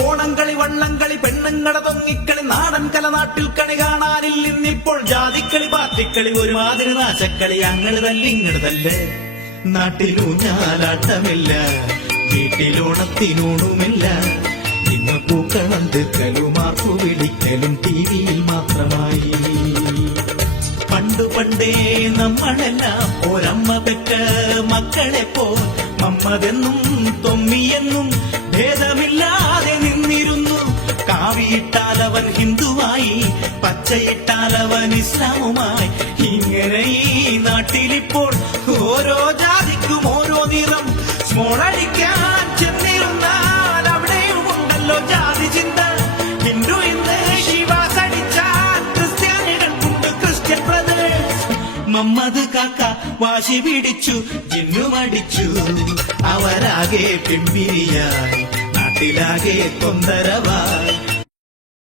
ഓണംകളി വള്ളംകളി പെണ്ണുങ്ങട തൊങ്ങിക്കളി നാടൻ കല നാട്ടിൽ കണി കാണാനില്ല ഇന്നിപ്പോൾ ജാതിക്കളി പാർട്ടിക്കളി ഒരുമാതിരി നാശക്കളി ഞങ്ങള് തല്ലിങ്ങട് തല്ലേ നാട്ടിലൂഞ്ഞാലാട്ടമില്ല വീട്ടിലോണത്തിനൂണുമില്ല ഇന്ന് പൂക്കളം തീർക്കലും മാർക്കു പിടിക്കലും ടിവിയിൽ മാത്രമായി പണ്ടേ നമ്മളെല്ലാം ഒരമ്മ പെറ്റ മക്കളെ പോ മമ്മതെന്നും തൊമ്മിയെന്നും ഭേദമില്ലാതെ നിന്നിരുന്നു കാവിയിട്ടാലവൻ ഹിന്ദുവായി പച്ചയിട്ടാലവൻ ഇസ്ലാമുമായി ഇങ്ങനെ ഈ നാട്ടിലിപ്പോൾ ഓരോ ജാതിക്കും ഓരോ നിറം സ്മോളടിക്കാൻ ചെന്നിരുന്നാൽ അവിടെയും ഉണ്ടല്ലോ ജാതി ചിന്ത ഹിന്ദു ഇന്ന് ശിവാസടിച്ചാൽ ക്രിസ്ത്യാനികൾക്കുണ്ട് ക്രിസ്ത്യൻ ബ്രദേഴ്സ് മമ്മദ് കാക്ക വാശി പിടിച്ചു ജിന്നുമടിച്ചു അവരാകെ പിമ്പിരിയായി നാട്ടിലാകെ തൊന്തരവായി